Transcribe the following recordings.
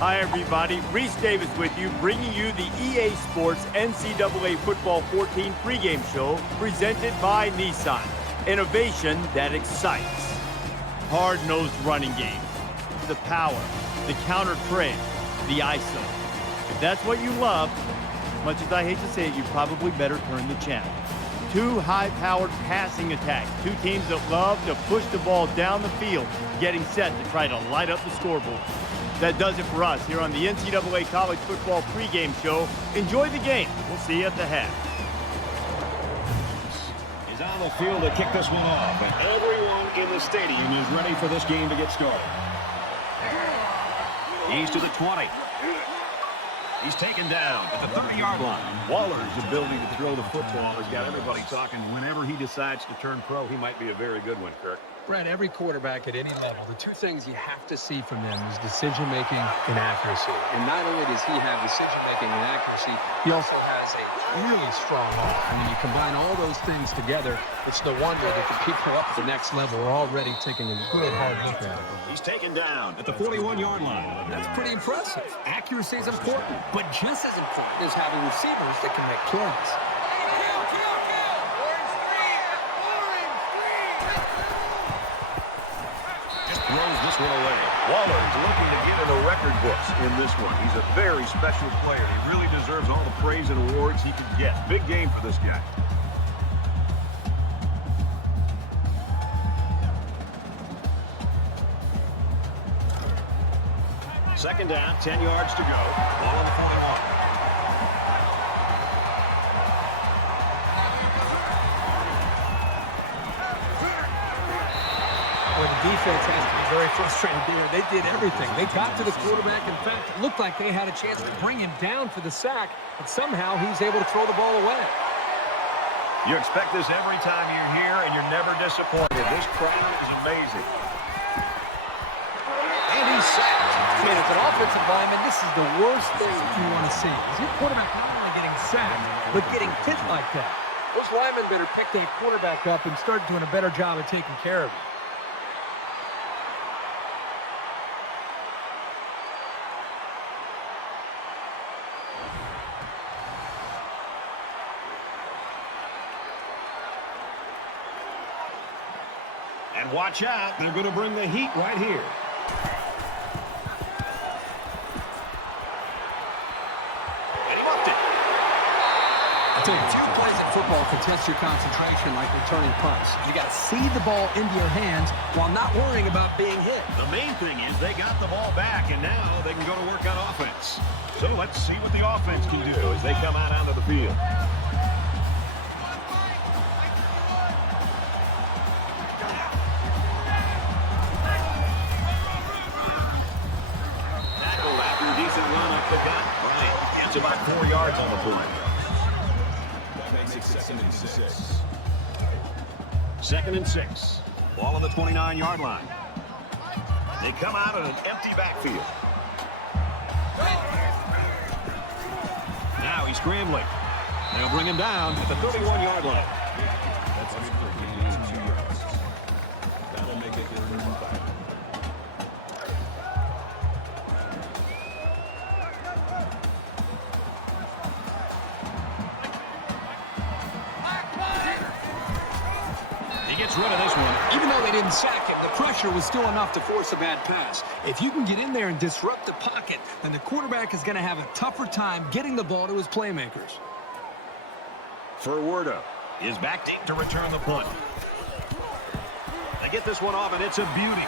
Hi, everybody. Reese Davis with you, bringing you the EA Sports NCAA Football 14 pregame show presented by Nissan. Innovation that excites. Hard-nosed running game. The power, the counter trade, the ISO. If that's what you love, as much as I hate to say it, you probably better turn the channel. Two high-powered passing attacks. Two teams that love to push the ball down the field, getting set to try to light up the scoreboard. That does it for us here on the NCAA College Football pregame show. Enjoy the game. We'll see you at the half. Is on the field to kick this one off, and everyone in the stadium is ready for this game to get started. He's to the 20. He's taken down at the 30-yard line. Waller's ability to throw the football has got everybody talking. Whenever he decides to turn pro, he might be a very good one, Kirk. Brad, every quarterback at any level, the two things you have to see from them is decision-making and accuracy. And not only does he have decision-making and accuracy, he also has a really strong arm. And when you combine all those things together, it's no wonder that the people up to the next level are already taking a good hard look at him. He's taken down at the 41-yard line. That's pretty impressive. Accuracy is important, but just as important is having receivers that can make plays. Throws this one away. Waller's looking to get in the record books in this one. He's a very special player. He really deserves all the praise and awards he can get. Big game for this guy. Second down, 10 yards to go. Ball on the 41. The defense has to be very frustrated there. They did everything. They got to the quarterback. In fact, it looked like they had a chance to bring him down for the sack, but somehow he was able to throw the ball away. You expect this every time you're here, and you're never disappointed. This crowd is amazing. And he's sacked. Man, as an offensive lineman, this is the worst thing you want to see. Is your quarterback not only getting sacked, but getting hit like that? Those linemen better pick that quarterback up and start doing a better job of taking care of him. And watch out, they're going to bring the heat right here. And he muffed it. I'll tell you, 2 plays in football can test your concentration like returning punts. You got to see the ball into your hands while not worrying about being hit. The main thing is they got the ball back, and now they can go to work on offense. So let's see what the offense can do as they come out onto the field. It's about 4 yards on the play. That makes it 2nd and 6. 2nd and 6. Ball on the 29-yard line. They come out in an empty backfield. Now he's scrambling. They'll bring him down at the 31-yard line. That's a good gain, 2 yards. That'll make it 35. Gets rid of this one. Even though they didn't sack him, the pressure was still enough to force a bad pass. If you can get in there and disrupt the pocket, then the quarterback is going to have a tougher time getting the ball to his playmakers. Furwerda is back deep to return the punt. They get this one off, and it's a beauty.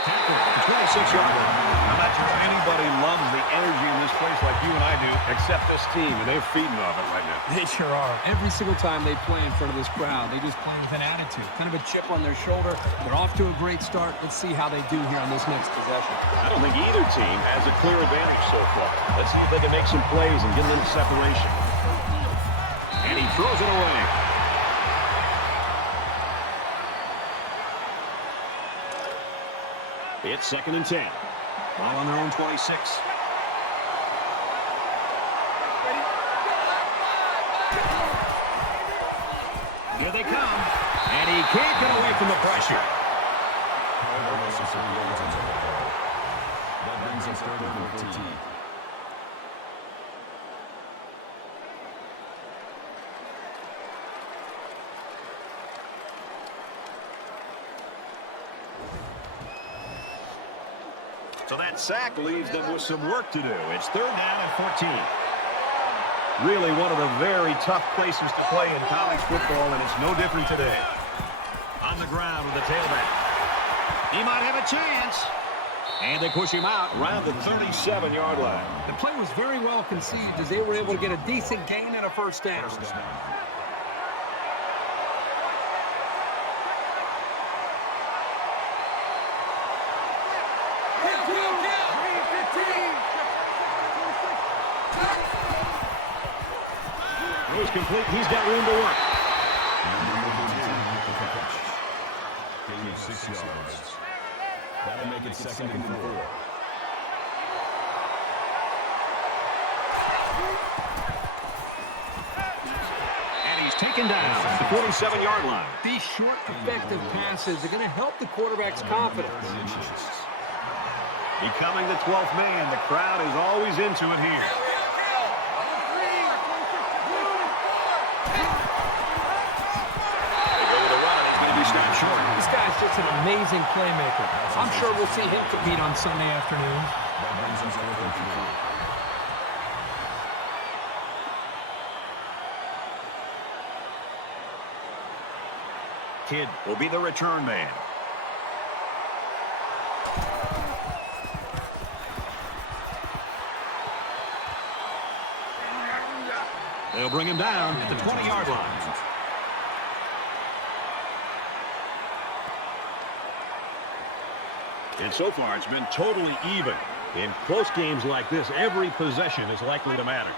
Tackle at the 26-yard line. I'm not sure anybody loves the energy in this place like you and I do, except this team, and they're feeding off it right now. They sure are. Every single time they play in front of this crowd, they just play with an attitude, kind of a chip on their shoulder. They're off to a great start. Let's see how they do here on this next possession. I don't think either team has a clear advantage so far. Let's see if they can make some plays and get a little separation. And he throws it away. It's 2nd and 10. Ball on their own 26. Here they come. And he can't get away from the pressure. brings us 30-14. So that sack leaves them with some work to do. It's 3rd down and 14. Really one of the very tough places to play in college football, and it's no different today. On the ground with the tailback. He might have a chance. And they push him out around the 37-yard line. The play was very well conceived as they were able to get a decent gain and a first down. Throws complete. He's got room to work. Gain of 6 yards. That'll make it 2nd and 4. And he's taken down at the 47-yard line. These short, effective passes are going to help the quarterback's confidence. Becoming the 12th man. The crowd is always into it here. Stopped short. This guy's just an amazing playmaker. I'm sure we'll see him compete on Sunday afternoon. Kidd will be the return man. They'll bring him down at the 20-yard line. And so far, it's been totally even. In close games like this, every possession is likely to matter.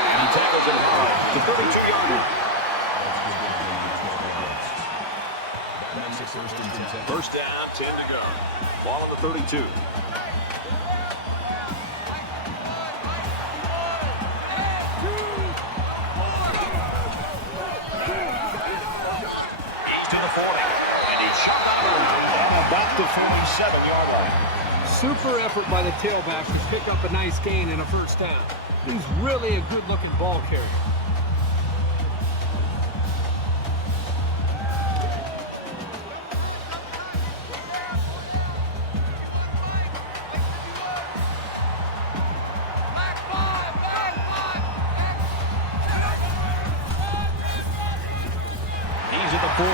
And he tackles it at the 32-yard line. First down, 10 to go. Ball on the 32. About the 47-yard line. Super effort by the tailback to pick up a nice gain and a first down. He's really a good-looking ball carrier. He's at the 40.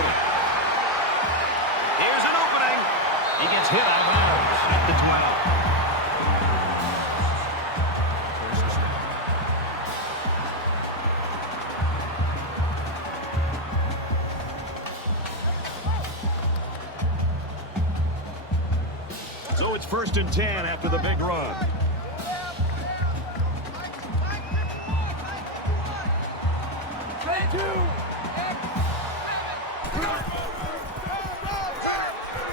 Here's an opening. He gets hit out of bounds at the 12. So it's 1st and 10 after the big run.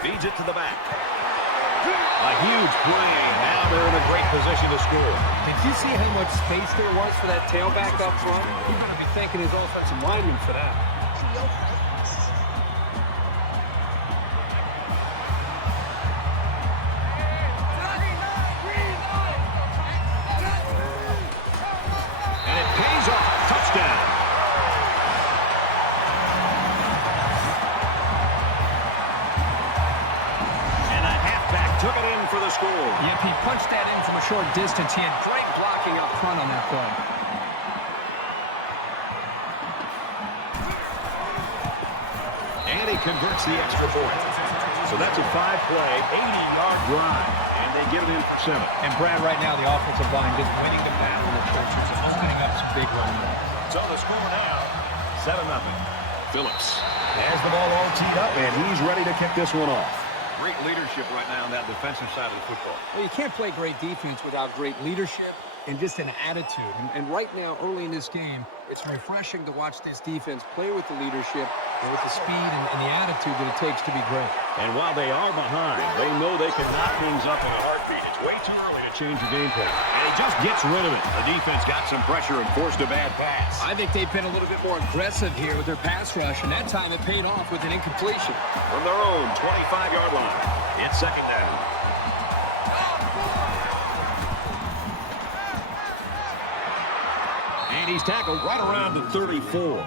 Feeds it to the back. A huge play. Now they're in a great position to score. Did you see how much space there was for that tailback up front? He's going to be thanking his offensive lineman for that. And it pays off. Touchdown. Took it in for the score. Yep, he punched that in from a short distance. He had great blocking up front on that play. And he converts the extra point. So that's a 5-play, 80-yard drive. And they get it in for 7. And Brad, right now, the offensive line just winning the battle in the trenches and opening up some big runs. So the score now, 7-0. Phillips has the ball all teed up, and he's ready to kick this one off. Great leadership right now on that defensive side of the football. Well, you can't play great defense without great leadership and just an attitude. And right now, early in this game, it's refreshing to watch this defense play with the leadership and with the speed and the attitude that it takes to be great. And while they are behind, they know they can knock things up in a heartbeat. It's Way too early to change your game plan. And he just gets rid of it. The defense got some pressure and forced a bad pass. I think they've been a little bit more aggressive here with their pass rush, and that time it paid off with an incompletion. From their own 25-yard line, it's second down. And he's tackled right around the 34.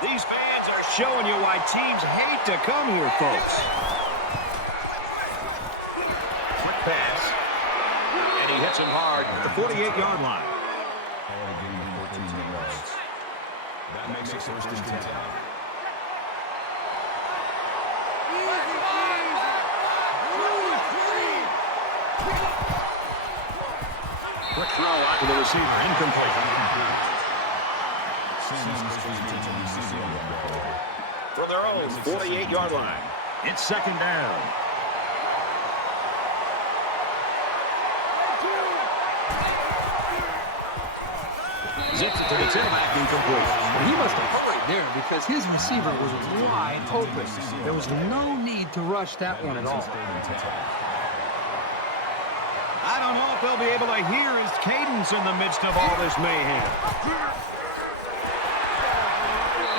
These fans are showing you why teams hate to come here, folks. Quick pass. And he hits him hard at the 48-yard line. That makes it first and 10. Quick throw out to the receiver. Incomplete. From their own 48-yard line, it's second down. Zips it to the tailback, incomplete. He must have hurried there because his receiver was wide open. There was no need to rush that one at all. I don't know if they'll be able to hear his cadence in the midst of all this mayhem.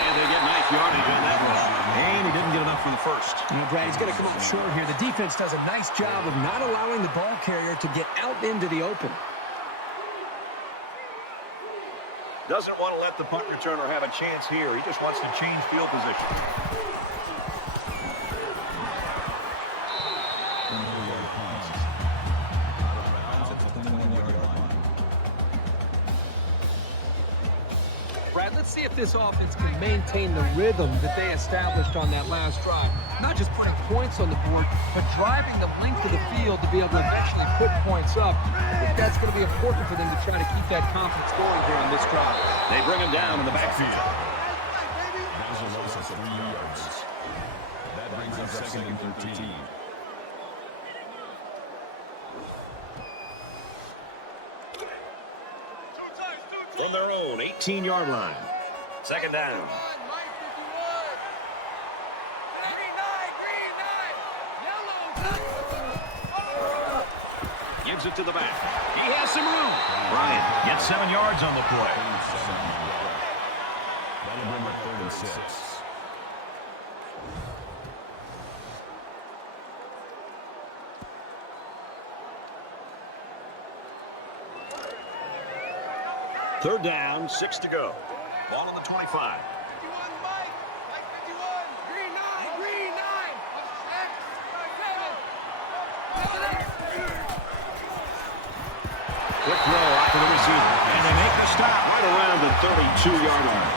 And they get nice yardage on that one. And he didn't get enough for the first. You know, Brad, he's going to come up short here. The defense does a nice job of not allowing the ball carrier to get out into the open. Doesn't want to let the punt returner have a chance here. He just wants to change field position. Brad, let's see if this offense can maintain the rhythm that they established on that last drive. Not just putting points on the board, but driving the length of the field to be able to eventually put points up. I think that's going to be important for them to try to keep that confidence going here on this drive. They bring him down in the backfield. That was a loss of 3 yards. That brings up second and 13. From their own 18-yard line. Second down. Gives it to the back. He has some room. Bryant gets 7 yards on the play. That'll bring up 3rd and 6. Third down, 6 to go. Ball on the 25. Quick throw out to the receiver. And they make the stop right around the 32-yard line.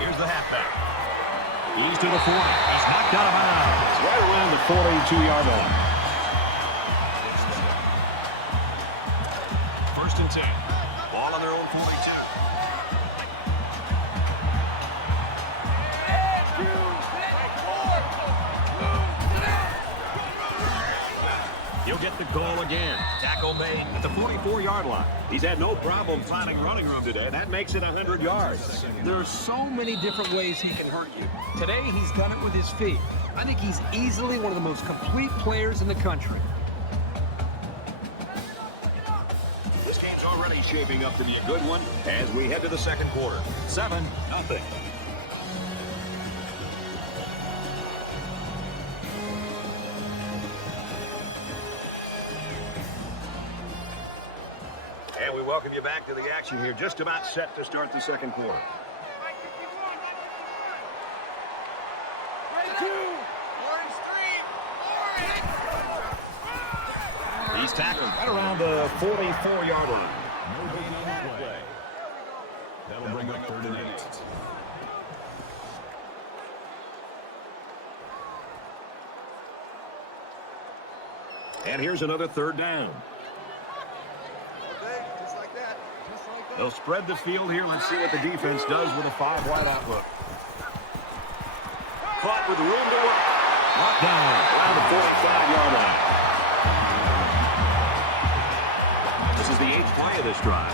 Here's the halfback. He's to the 40. He's knocked out of bounds. Right around the 42-yard line. First and 10. Ball on their own 42. He'll get the goal again. Tackle made at the 44-yard line. He's had no problem finding running room today. That makes it 100 yards. There are so many different ways he can hurt you. Today, he's done it with his feet. I think he's easily one of the most complete players in the country. This game's already shaping up to be a good one as we head to the second quarter. 7-0. And we welcome you back to the action here. Just about set to start the second quarter. He's tackled right around the 44-yard line. No gain on the play. That'll bring up 3rd and 8. And here's another third down. They'll spread the field here. Let's see what the defense does with a 5-wide outlook. Caught with room to work. Brought down around the 45-yard line. This is the 8th play of this drive.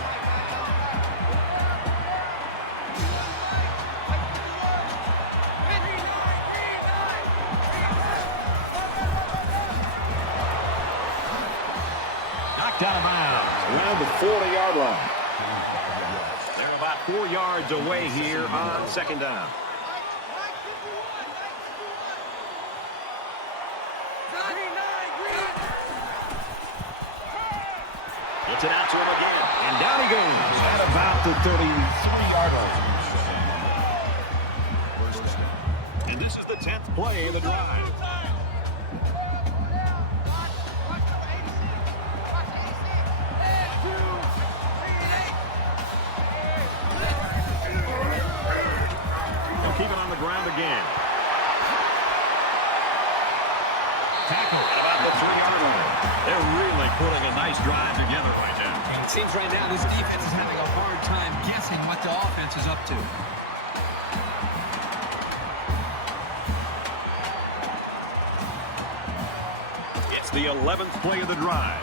Knocked out of bounds around the 40-yard line. They're about 4 yards away here on second down. Gets it out to him again, and down he goes at about the 33-yard line. And this is the 10th play of the drive. They'll keep it on the ground again. Tackle at about the 3-yard line. They're really putting a nice drive together right now. It seems right now this defense is having a hard time guessing what the offense is up to. It's the 11th play of the drive.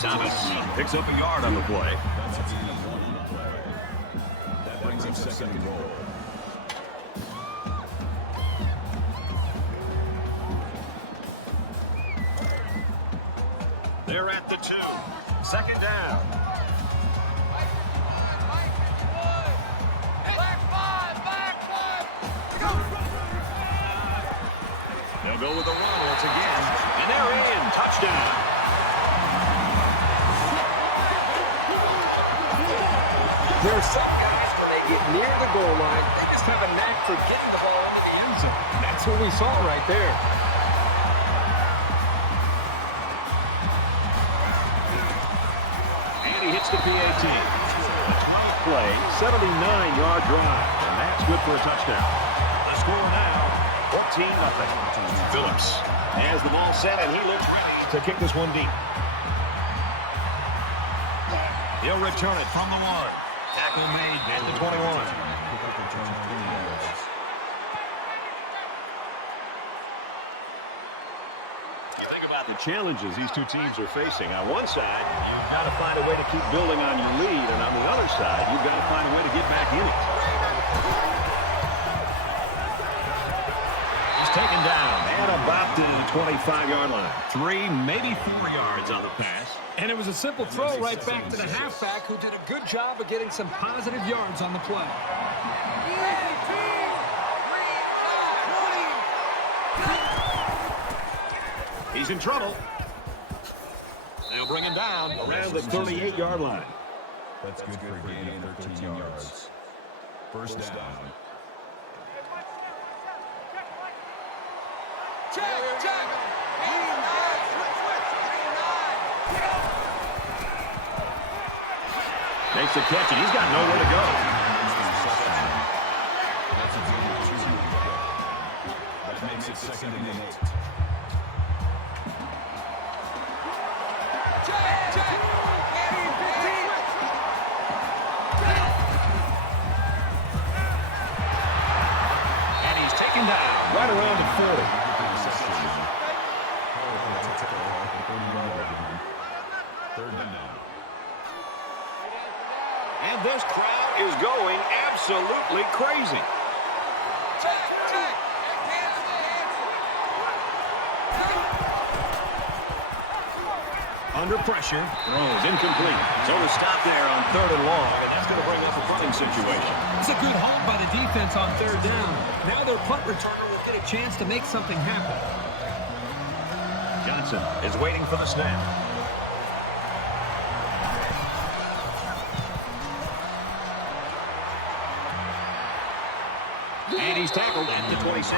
Thomas picks up a yard on the play. That brings him second and goal. They're at the 2. Second down. They'll go with the run once again. And they're in. Touchdown. There are some guys, when they get near the goal line, they just have a knack for getting the ball into the end zone. That's what we saw right there. And he hits the PAT. The 20th play, 79-yard drive. And that's good for a touchdown. The score now, 14-0. Phillips has the ball set, and he looks ready to kick this one deep. He'll return it from the 1. Tackle made at the 21. You think about the challenges these two teams are facing. On one side, you've got to find a way to keep building on your lead, and on the other side, you've got to find a way to get back in it. He's taken down at about the 25-yard line. 3, maybe 4 yards on the pass. And it was a simple throw right back to the halfback who did a good job of getting some positive yards on the play. He's in trouble. They'll bring him down around the 38-yard line. That's good for a gain of 13 yards. First down. Makes the catch, and he's got nowhere to go. That makes it second and 8. And he's taken down right around the 40. Third down. And this crowd is going absolutely crazy. Under pressure, throws incomplete. So to stop there on 3rd and long, and that's going to bring up a punting situation. It's a good hold by the defense on 3rd down. Now their punt returner will get a chance to make something happen. Johnson is waiting for the snap. And he's tackled at the 26.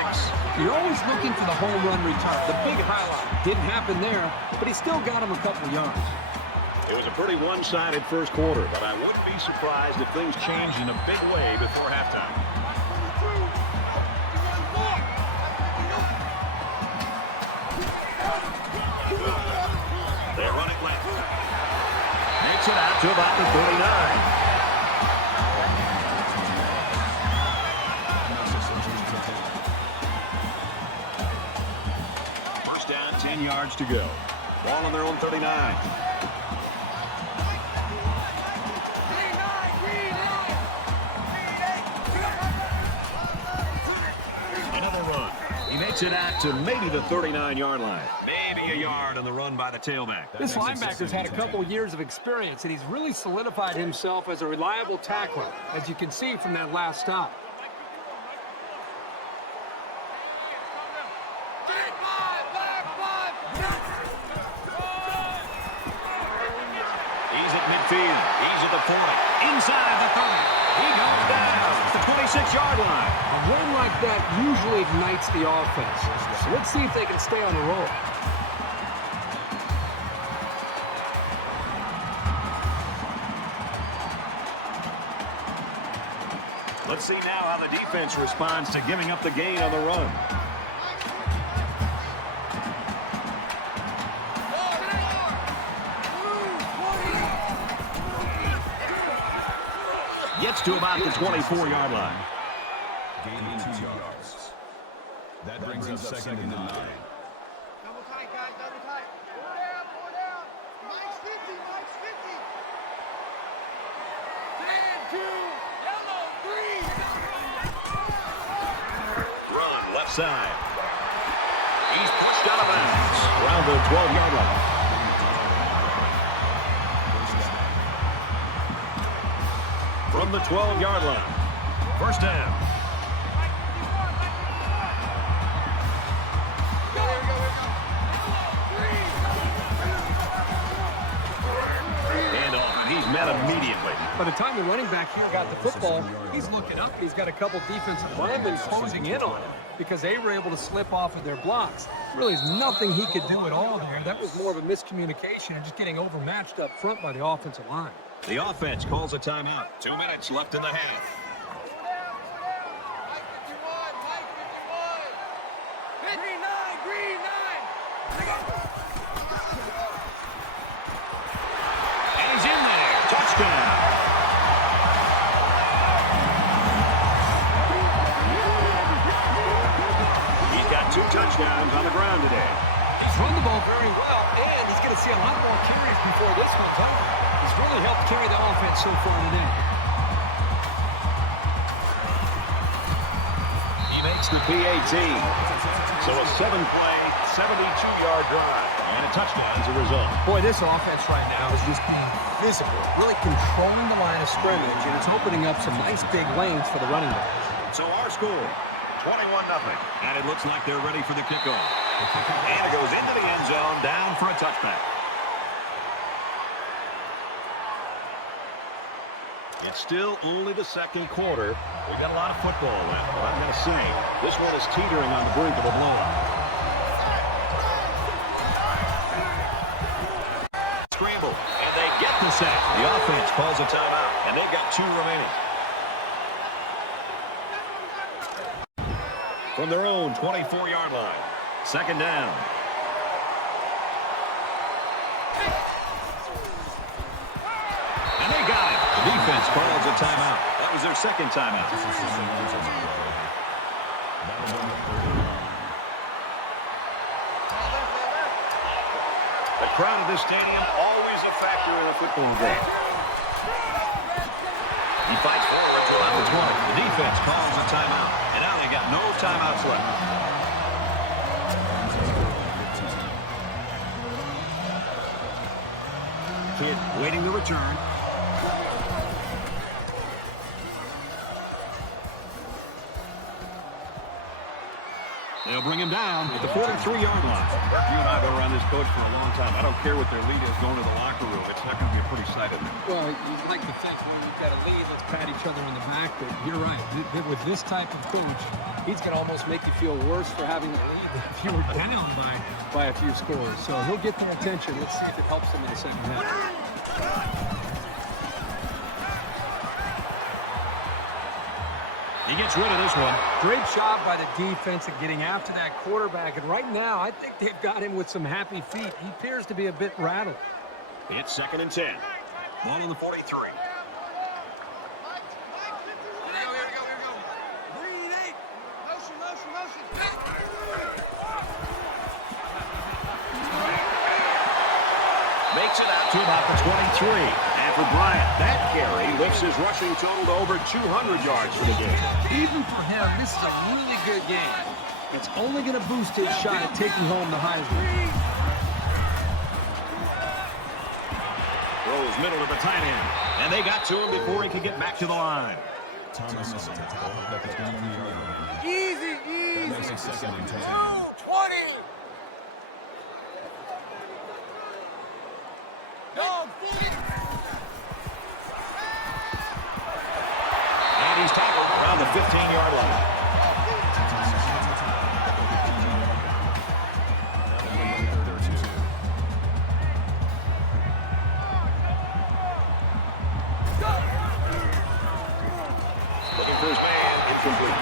You're always looking for the home run return, the big highlight. Didn't happen there, but he still got him a couple yards. It was a pretty one-sided first quarter, but I wouldn't be surprised if things changed in a big way before halftime. They're running left. it out to about the 39. First down, 10 yards to go. Ball on their own 39. Another run. He makes it out to maybe the 39-yard line. Maybe a yard on the run by the tailback. This linebacker's had a couple years of experience, and he's really solidified himself as a reliable tackler, as you can see from that last stop. He's at midfield. He's at the 40. Inside the 30. He goes down at the 26-yard line. A run like that usually ignites the offense. So let's see if they can stay on the roll. Let's see now how the defense responds to giving up the gain on the run. Gets to about the 24-yard line. Gaining 2 yards. That brings up second and 9. Double tight, guys, double tight. Four down. Mike's 50, Mike's 50. 10, 2, yellow, 3. Run left side. He's pushed out of bounds around the 12-yard line. From the 12-yard line. First down. And off. He's met immediately. By the time the running back here got the football, he's looking up. He's got a couple defensive linemen closing in on him because they were able to slip off of their blocks. Really, there's nothing he could do at all there. That was more of a miscommunication and just getting overmatched up front by the offensive line. The offense calls a timeout. 2 minutes left in the half. Mike 51, Mike 51. Green 9, green 9. And he's in there. Touchdown. He's got 2 touchdowns on the ground today. He's run the ball very well, and he's going to see a lot more carries before this one's over. He's really helped carry the offense so far today. He makes the PAT. So a 7-play, 72-yard drive, and a touchdown as a result. Boy, this offense right now is just being physical, really controlling the line of scrimmage, and it's opening up some nice big lanes for the running backs. So our score, 21-0. And it looks like they're ready for the kickoff. And it goes into the end zone, down for a touchback. It's still only the second quarter. We've got a lot of football left, but I'm going to see. This one is teetering on the brink of a blowout. Scramble, and they get the sack. The offense calls a timeout, and they've got 2 remaining. From their own 24-yard line. Second down. And they got it. The defense calls a timeout. That was their second timeout. The crowd at this stadium, always a factor in a football game. He fights forward to about the 20. The defense calls a timeout. And now they got no timeouts left. Kid waiting to return. They'll bring him down at the 43-yard line. You and I have been around this coach for a long time. I don't care what their lead is going to the locker room. It's not going to be a pretty sight of them. Well, you'd like to think when you've got a lead, let's pat each other on the back, but you're right. With this type of coach, he's going to almost make you feel worse for having the lead than if you were down by a few scores. So he'll get their attention. Let's see if it helps them in the second half. He gets rid of this one. Great job by the defense at getting after that quarterback. And right now, I think they've got him with some happy feet. He appears to be a bit rattled. It's second and 10. Ball on the 43. Here we go. Green 8. Motion. Makes it out to about the 23. And for Bryant, that carry lifts his rushing total to over 200 yards for the game. Even for him, this is a really good game. It's only going to boost his shot at taking home the Heisman. Throws middle to the tight end. And they got to him before he could get back to the line. Thomas is back at 20 yard line. Easy. That makes it second and 10. 20. Dog foot. And he's tackled around the 15-yard line. Looking for his man. Incomplete.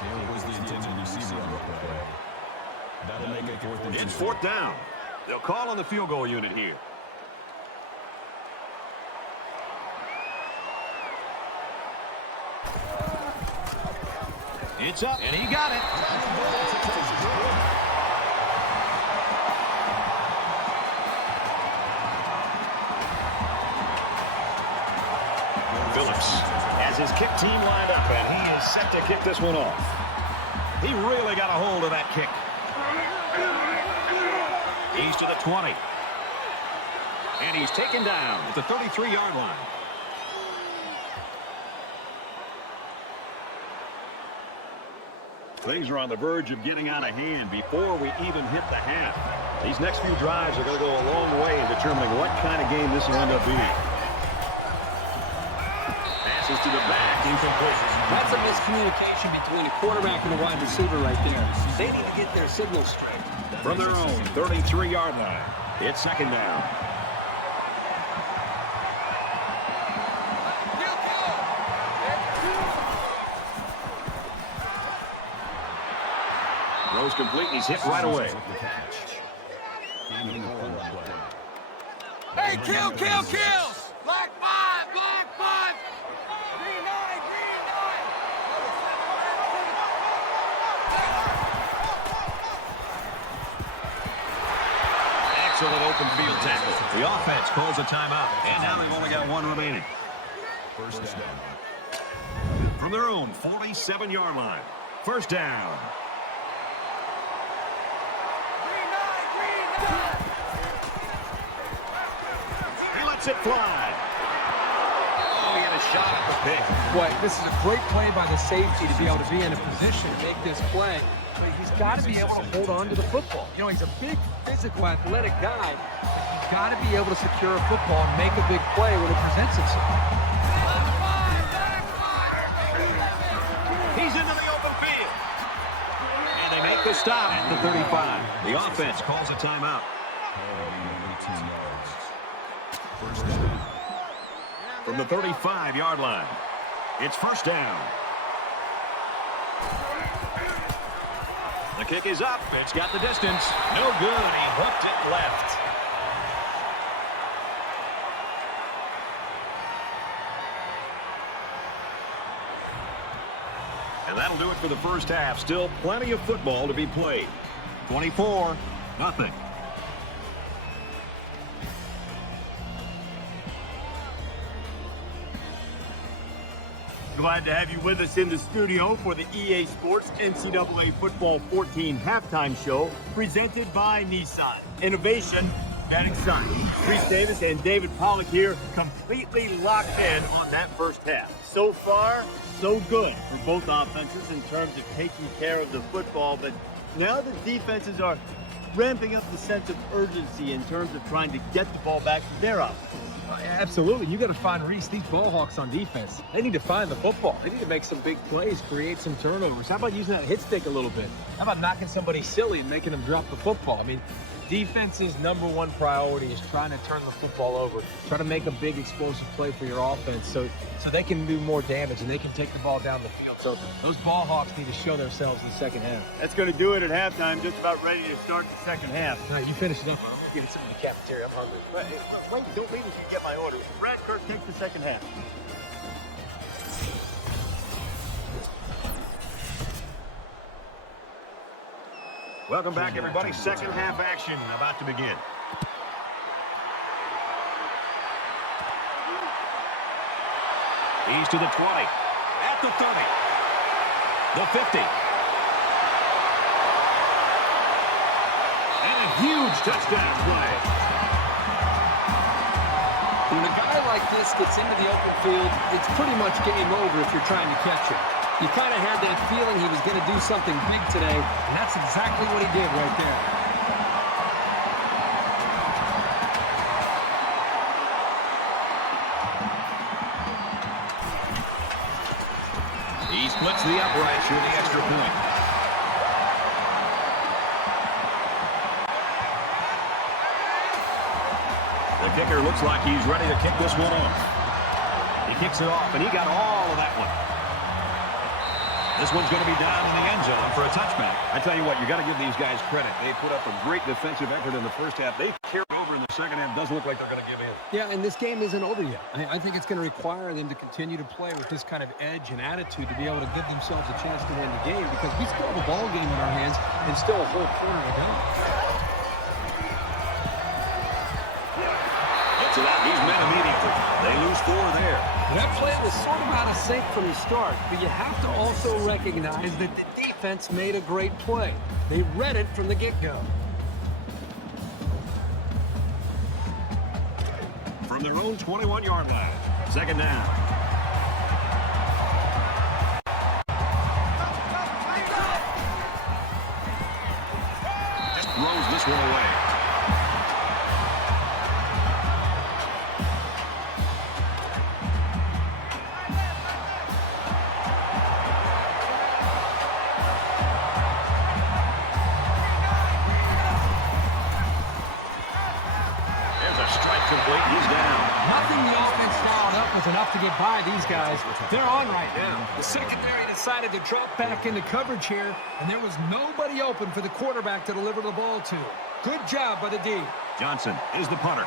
There was the intended receiver on the play. That'll make it 4th and 2. It's 4th down. They'll call on the field goal unit here. It's up, and he got it. Phillips has his kick team lined up, and he is set to kick this one off. He really got a hold of that kick. He's to the 20. And he's taken down at the 33-yard line. Things are on the verge of getting out of hand before we even hit the half. These next few drives are going to go a long way in determining what kind of game this will end up being. Passes to the back, incomplete. That's a miscommunication between a quarterback and a wide receiver right there. They need to get their signals straight. From their own 33-yard line, it's 2nd down. Throws complete, and he's hit right away. Hey, kill. Black 5. Green 9. Excellent open field tackle. The offense calls a timeout, and now they've only got one remaining. 1st down. From their own 47-yard line, 1st down. He lets it fly. Oh, he had a shot at the pick. Boy, this is a great play by the safety to be able to be in a position to make this play. But he's got to be able to hold on to the football. You know, he's a big, physical, athletic guy. He's got to be able to secure a football and make a big play when it presents itself. He's into the open field. And they make the stop at the 35. The offense calls a timeout. 18 yards. 1st down. From the 35-yard line, it's 1st down. The kick is up. It's got the distance. No good. He hooked it left. And that'll do it for the first half. Still plenty of football to be played. 24-0. Glad to have you with us in the studio for the EA Sports NCAA Football 14 halftime show presented by Nissan. Innovation that excites. Reese Davis and David Pollack here, completely locked in on that first half. So far, so good for both offenses in terms of taking care of the football, but now the defenses are ramping up the sense of urgency in terms of trying to get the ball back to their offense. Absolutely. You got to find Reese. These ball hawks on defense, they need to find the football. They need to make some big plays, create some turnovers. How about using that hit stick a little bit? How about knocking somebody silly and making them drop the football? I mean, defense's #1 priority is trying to turn the football over, try to make a big explosive play for your offense so they can do more damage and they can take the ball down the field. So those ball hawks need to show themselves in the second half. That's going to do it at halftime. Just about ready to start the second half. All right, you finish it up. I'm going to get some in the cafeteria. I'm hungry. Wait, don't leave until you get my order. Brad Kirk takes the second half. Welcome back, everybody. Second half action about to begin. He's to the 20, at the 30, the 50. And a huge touchdown play. When a guy like this gets into the open field, it's pretty much game over if you're trying to catch him. You kind of had that feeling he was going to do something big today, and that's exactly what he did right there. He splits the uprights for the extra point. The kicker looks like he's ready to kick this one off. He kicks it off, and he got all of that one. This one's going to be down in the end zone for a touchback. I tell you what, you got to give these guys credit. They put up a great defensive effort in the first half. They carried over in the second half. Doesn't look like they're going to give in. Yeah, and this game isn't over yet. I think it's going to require them to continue to play with this kind of edge and attitude to be able to give themselves a chance to win the game, because we still have a ball game in our hands and still a whole quarter to go. Gets it out. He's met immediately. They lose 4 there. That play was sort of out of sync from the start, but you have to also recognize that the defense made a great play. They read it from the get-go. From their own 21-yard line. Second down. Just throws this one away. He's down. Nothing the offense followed up was enough to get by these guys. They're on right now. The secondary decided to drop back into coverage here, and there was nobody open for the quarterback to deliver the ball to. Good job by the D. Johnson is the punter.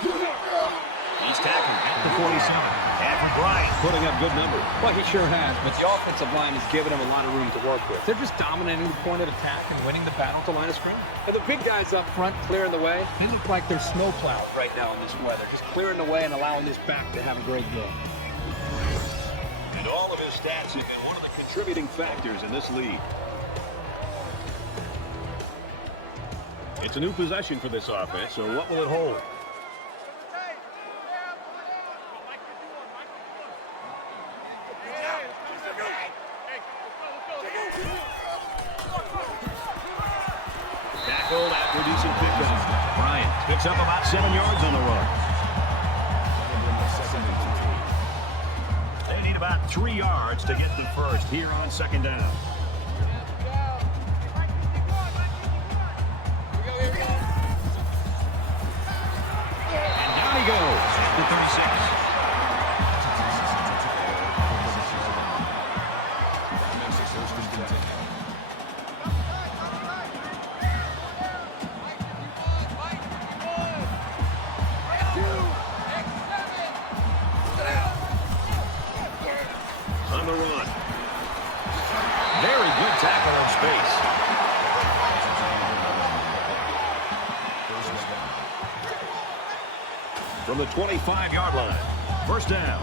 He's tackled at the 47. And Bryant putting up good numbers. Well, he sure has, but the offensive line has given him a lot of room to work with. They're just dominating the point of attack and winning the battle at the line of scrimmage. And the big guys up front clearing the way, they look like they're snowplowed right now in this weather, just clearing the way and allowing this back to have a great game. And all of his stats have been one of the contributing factors in this league. It's a new possession for this offense, so what will it hold? Tackled after a decent pickup. Bryant picks up about 7 yards on the run. They need about 3 yards to get the first here on second down. And down he goes at the 36. On the run. Very good tackle in space. From the 25-yard line. First down.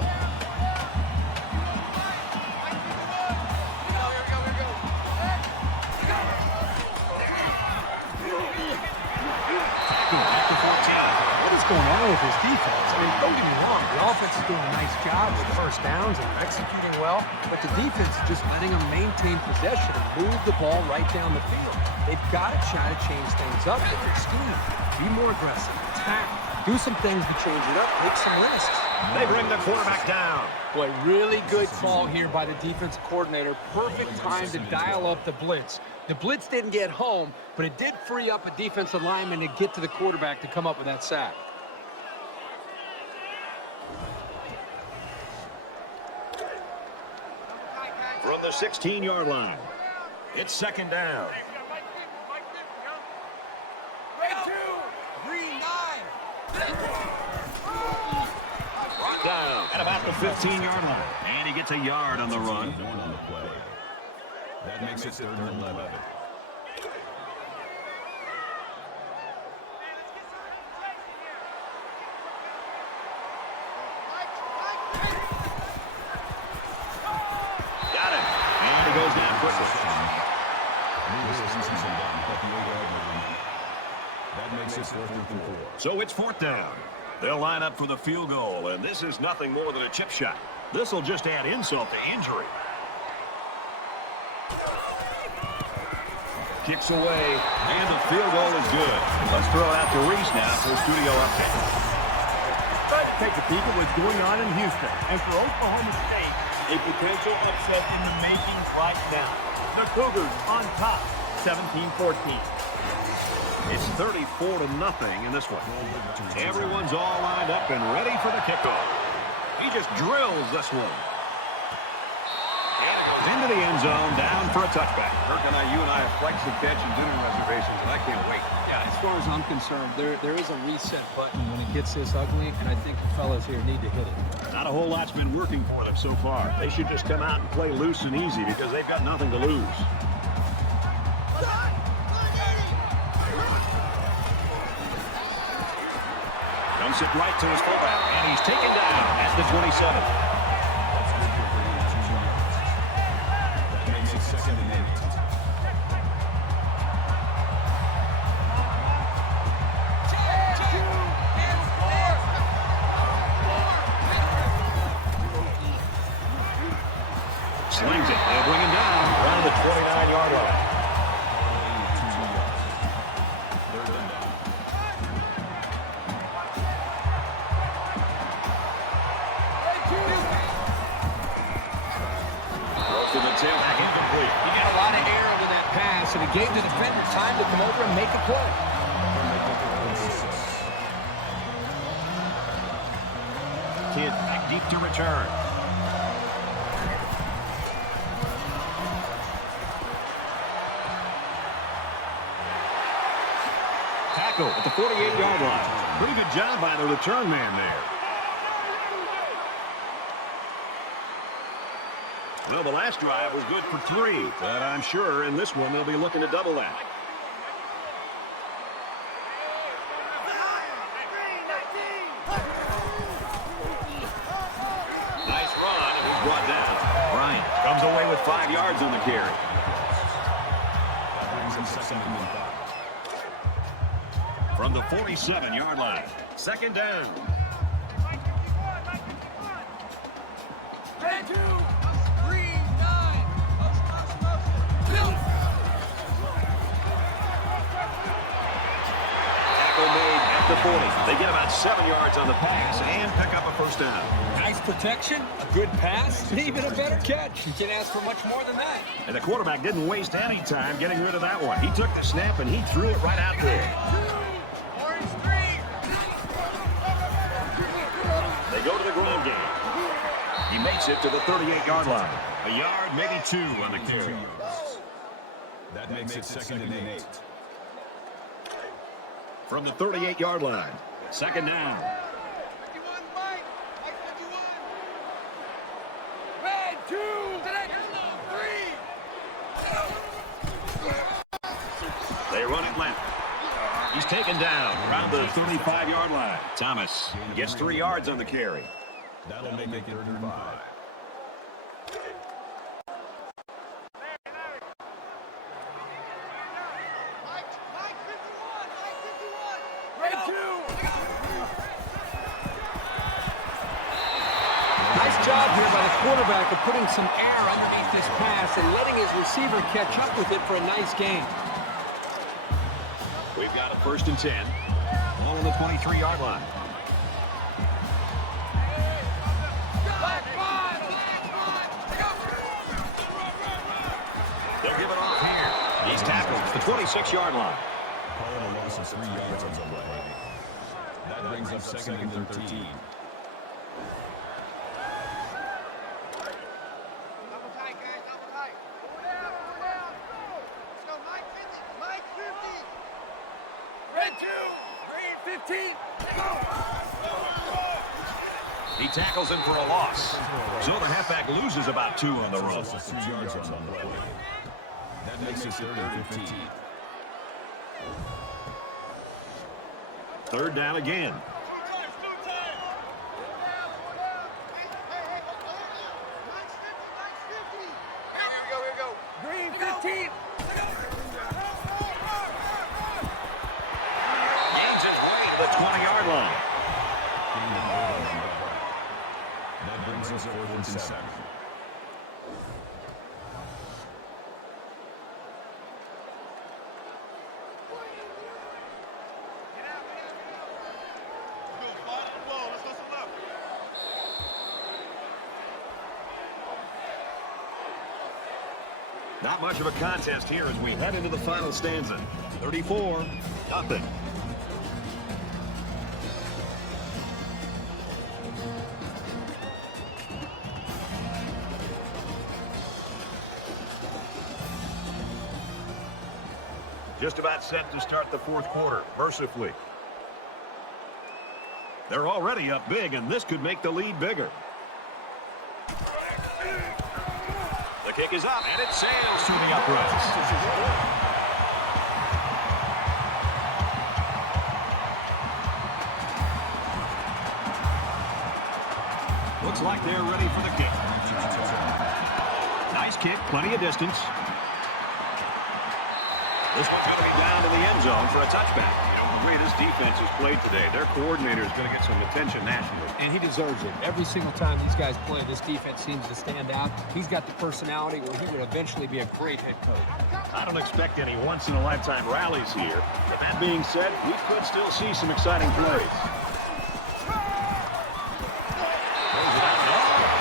At the 14. What is going on with this defense? I mean, don't get me wrong, the offense is doing a nice job with first downs and executing well, but the defense is just letting them maintain possession and move the ball right down the field. They've got to try to change things up with their scheme. Be more aggressive, attack, Do some things to change it up. Take some risks. They bring the quarterback down. Boy, really good call here by the defensive coordinator. Perfect time to dial up the blitz. The blitz didn't get home, but it did free up a defensive lineman to get to the quarterback to come up with that sack. From the 16-yard line, it's second down. Brought down at about the 15-yard line. And he gets a yard on the run. On the play. That makes it 3rd and 11. Got it. And he goes down quickly. That makes it 4th and 4. So it's 4th down. They'll line up for the field goal, and this is nothing more than a chip shot. This will just add insult to injury. Kicks away, and the field goal is good. Let's throw it out to Reese now for a studio update. Take a peek at what's going on in Houston. And for Oklahoma State, a potential upset in the making right now. The Cougars on top, 17-14. It's 34-0 in this one. Everyone's all lined up and ready for the kickoff. He just drills this one. Into the end zone, down for a touchback. Kirk and you and I have flights to catch and dinner reservations, and I can't wait. Yeah, as far as I'm concerned, there is a reset button when it gets this ugly, and I think the fellas here need to hit it. Not a whole lot's been working for them so far. They should just come out and play loose and easy because they've got nothing to lose. Comes it right to his fullback, and he's taken down at the 27. That makes it 2nd and 8. Slings it. They'll bring him down around the 29-yard line. Tailback incomplete. He got a lot of air over that pass, and it gave the defender time to come over and make a play. Kid back deep to return. Tackle at the 48-yard line. Pretty good job by the return man there. Well, the last drive was good for 3, but I'm sure in this one they'll be looking to double that. Nice run, and he's brought down. Bryant comes away with 5 yards on the carry. That brings him 2nd and 5. From the 47-yard line, 2nd down. The 40. They get about 7 yards on the pass and pick up a 1st down. Nice protection, a good pass, and even a better catch. You can't ask for much more than that. And the quarterback didn't waste any time getting rid of that one. He took the snap and he threw it right out there. They go to the ground game. He makes it to the 38-yard line. A yard, maybe 2 on the carry. That makes it 2nd and 8. From the 38-yard line, 2nd down. They run it left. He's taken down around the 35-yard line. Thomas gets 3 yards on the carry. That'll make it 3rd and 5. Nice job here by the quarterback of putting some air underneath this pass and letting his receiver catch up with it for a nice gain. We've got a 1st and 10. Ball on the 23-yard line. They'll give it off here. He's tackled at the 26-yard line. Call it a loss of 3 yards on the play. That brings up second and 13. Double tight, guys. Double tight. Four down. Let's go, Mike 50. Mike 50. Red 2. Green 15. He tackles him for a loss. So the halfback loses about 2 on the run. Loss of 3 yards on the play. That makes it third and 15. Third down again. Here we go. Green 15. Gains his way to the 20-yard line. That brings us 4th and 7. Not much of a contest here as we head into the final stanza. 34-0. Just about set to start the fourth quarter, mercifully. They're already up big, and this could make the lead bigger. The kick is up, and it sails to the uprights. Looks like they're ready for the kick. Nice kick, plenty of distance. This one coming down to the end zone for a touchback. You know, the way this defense has played today, their coordinator is going to get some attention nationally. And he deserves it. Every single time these guys play, this defense seems to stand out. He's got the personality where he would eventually be a great head coach. I don't expect any once-in-a-lifetime rallies here. But that being said, we could still see some exciting plays.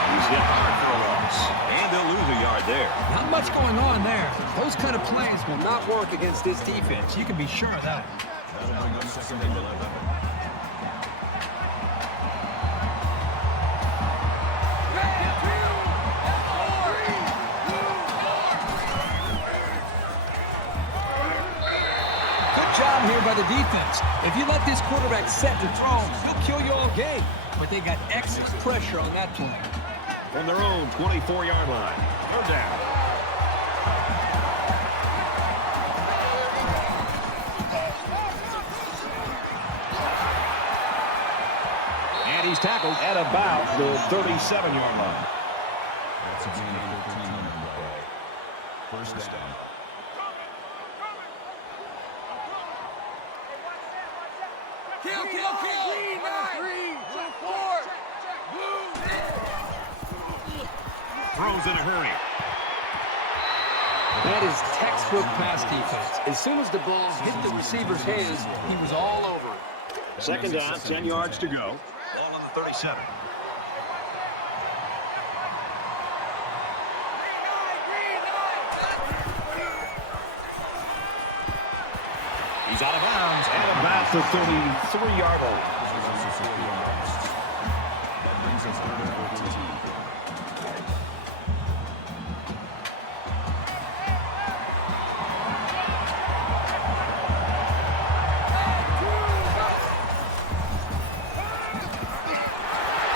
He's hit hard for a loss. And they'll lose a yard there. Not much going on there. Those kind of plays will not work against this defense. You can be sure of that. That'll bring up second and 11. Good job here by the defense. If you let this quarterback set and throw, he'll kill you all game. But they got excess pressure on that play. From their own 24-yard line. Third down. And he's tackled at about the 37-yard line. That's a gain of 13 on the play. First down. Kill. Green, number 3. 4. Throws in a hurry. That is textbook pass defense. As soon as the ball hit the receiver's hands, he was all over it. Second down, 10 yards to go. Ball on the 37. He's out of bounds at about the 33-yard line. That brings us third and 14.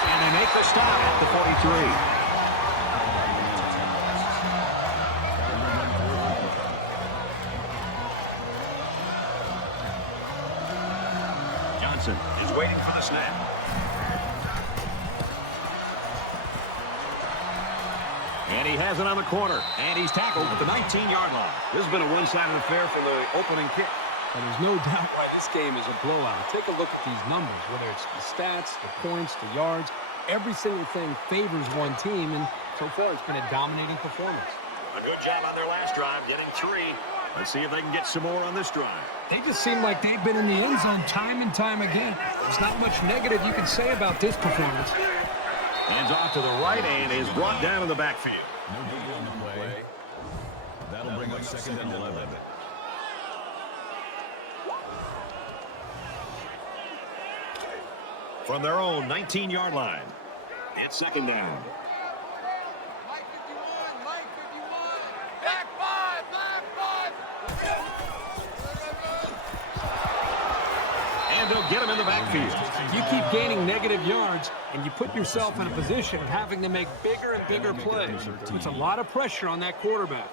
And they make the stop at the 43. Is waiting for the snap. And he has it on the corner. And he's tackled at the 19-yard line. This has been a one-sided affair from the opening kick. And there's no doubt why this game is a blowout. Take a look at these numbers, whether it's the stats, the points, the yards. Every single thing favors one team, and so far it's been a dominating performance. A good job on their last drive, getting 3. Let's see if they can get some more on this drive. They just seem like they've been in the end zone time and time again. There's not much negative you can say about this performance. Hands off to the right and is brought down in the backfield. No good on the play. That'll bring up second and 11. From their own 19-yard line, it's second down. Mike 51, Mike 51. Back five, back five. And they'll get him in the backfield. You keep gaining negative yards, and you put yourself in a position of having to make bigger and bigger plays. It's a lot of pressure on that quarterback.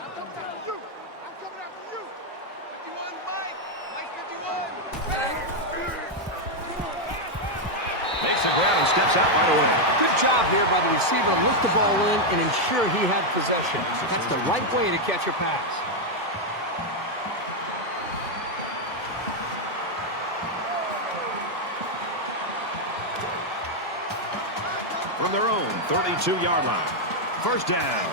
I'm coming after you. I'm coming after you. 51, Mike. Mike 51. Makes the grab and steps out right away. Good job here by the receiver to lift the ball in and ensure he had possession. That's the right way to catch a pass. From their own 32-yard line. First down.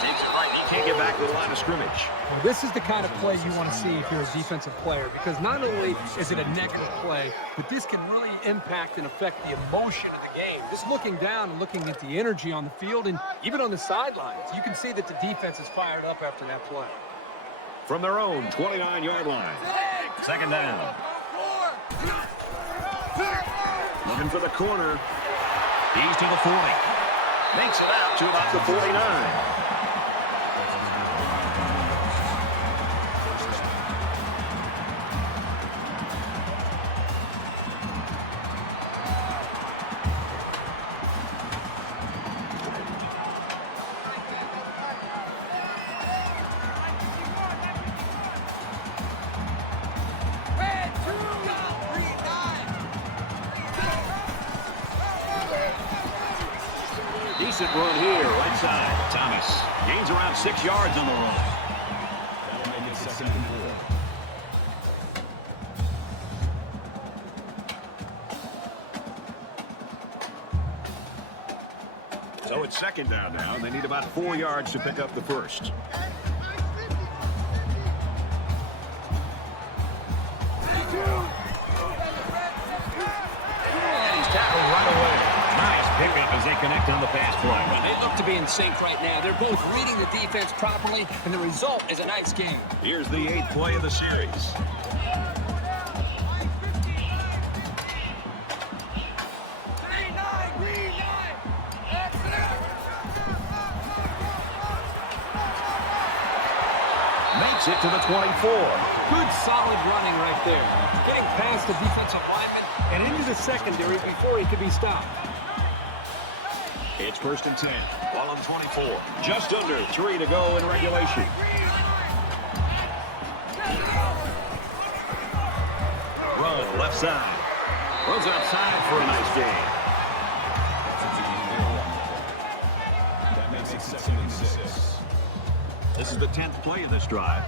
Takes it right. He can't get back to the line of scrimmage. Well, this is the kind of play you want to see if you're a defensive player, because not only is it a negative play, but this can really impact and affect the emotion of the game. Just looking down and looking at the energy on the field and even on the sidelines, you can see that the defense is fired up after that play. From their own 29-yard line. Second down. Looking for the corner. He's to the 40. Makes it out to about the 49. Decent run here, right side. Thomas gains around 6 yards on the run. That'll make it second and 4. So it's second down now, and they need about 4 yards to pick up the first. And he's tackled right away. Nice pickup as they connect on the pass play. Well, they look to be in sync right now. They're both reading the defense properly, and the result is a nice game. Here's the 8th play of the series. Makes it to the 24. Good, solid running right there. Getting past the defensive lineman and into the secondary before he could be stopped. It's first and 10. Ball on 24. Just under 3 to go in regulation. Run left side. Runs outside for a nice gain. That makes it second and 6. This is the 10th play of this drive.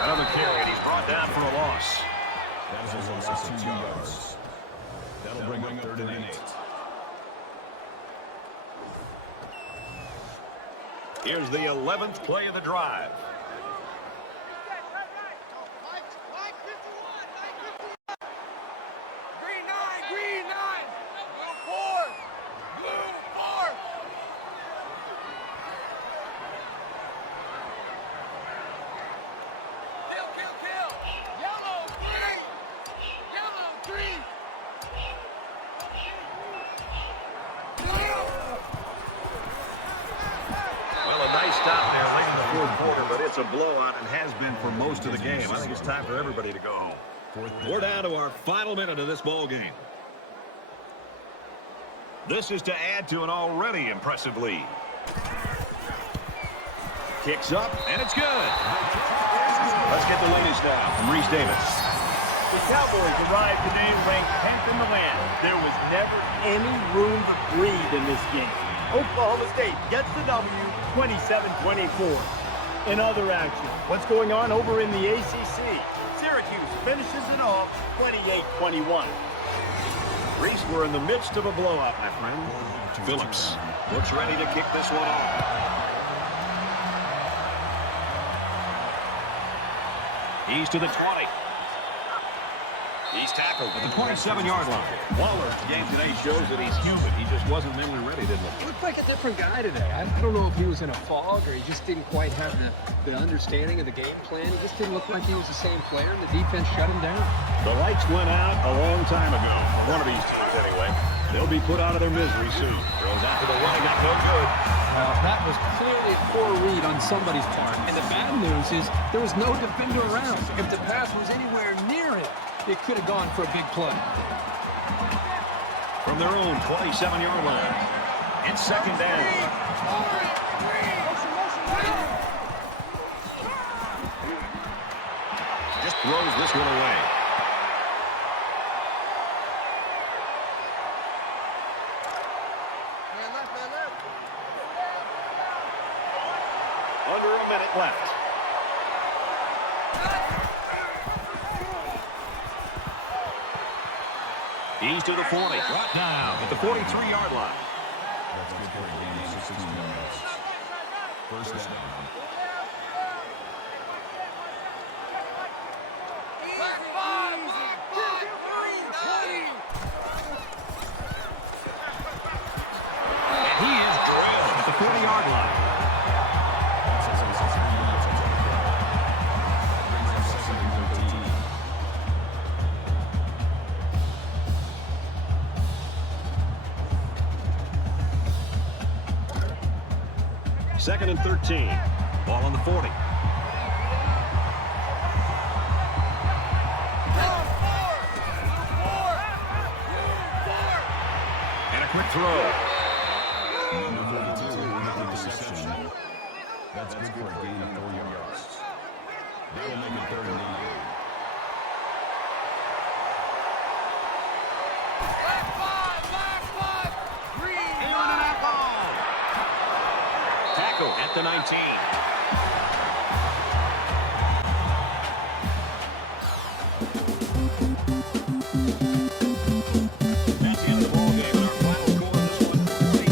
Another carry, and he's brought down for a loss. That is a loss of 2 yards. That'll bring up third and 8. Here's the 11th play of the drive. Green 9, green 9. Blue 4. Blue 4. Kill. Yellow 3. Yellow 3. Well, a nice stop there late in the fourth quarter, but it's a blowout and has been for most of the game. I think it's time for everybody to go home. We're down to our final minute of this ball game. This is to add to an already impressive lead. Kicks up, and it's good. Let's get the latest now from Reese Davis. The Cowboys arrived today ranked 10th in the land. There was never any room to breathe in this game. Oklahoma State gets the W, 27-24. In other action, what's going on over in the ACC? Syracuse finishes it off 28-21. Reese, we're in the midst of a blowout, my friend. Phillips looks ready to kick this one off. He's to the 20. He's tackled at the 27-yard line. Waller's game today shows that he's human. He just wasn't mentally ready, didn't he? He looked like a different guy today. I don't know if he was in a fog or he just didn't quite have the understanding of the game plan. He just didn't look like he was the same player, and the defense shut him down. The lights went out a long time ago. One of these teams, anyway. They'll be put out of their misery soon. Throws out to the right. Got no good. Well, that was clearly a poor read on somebody's part. And the bad news is there was no defender around. If the pass was anywhere near it, it could have gone for a big play. From their own 27-yard line. It's second down. Just throws this one away. Man left. Under a minute left. He's to the 40. Brought down at the 43-yard line. That's good for a gain of 16 yards. First down. And he is drilled at the 40-yard line. Second and 13. Ball on the 40. And a quick throw. Number 42 with the reception. That's good for a gain of 4 yards. They will make it 3rd and 9. Tackle at the 19. That's the end of the ball game in our final quarter. This one 3.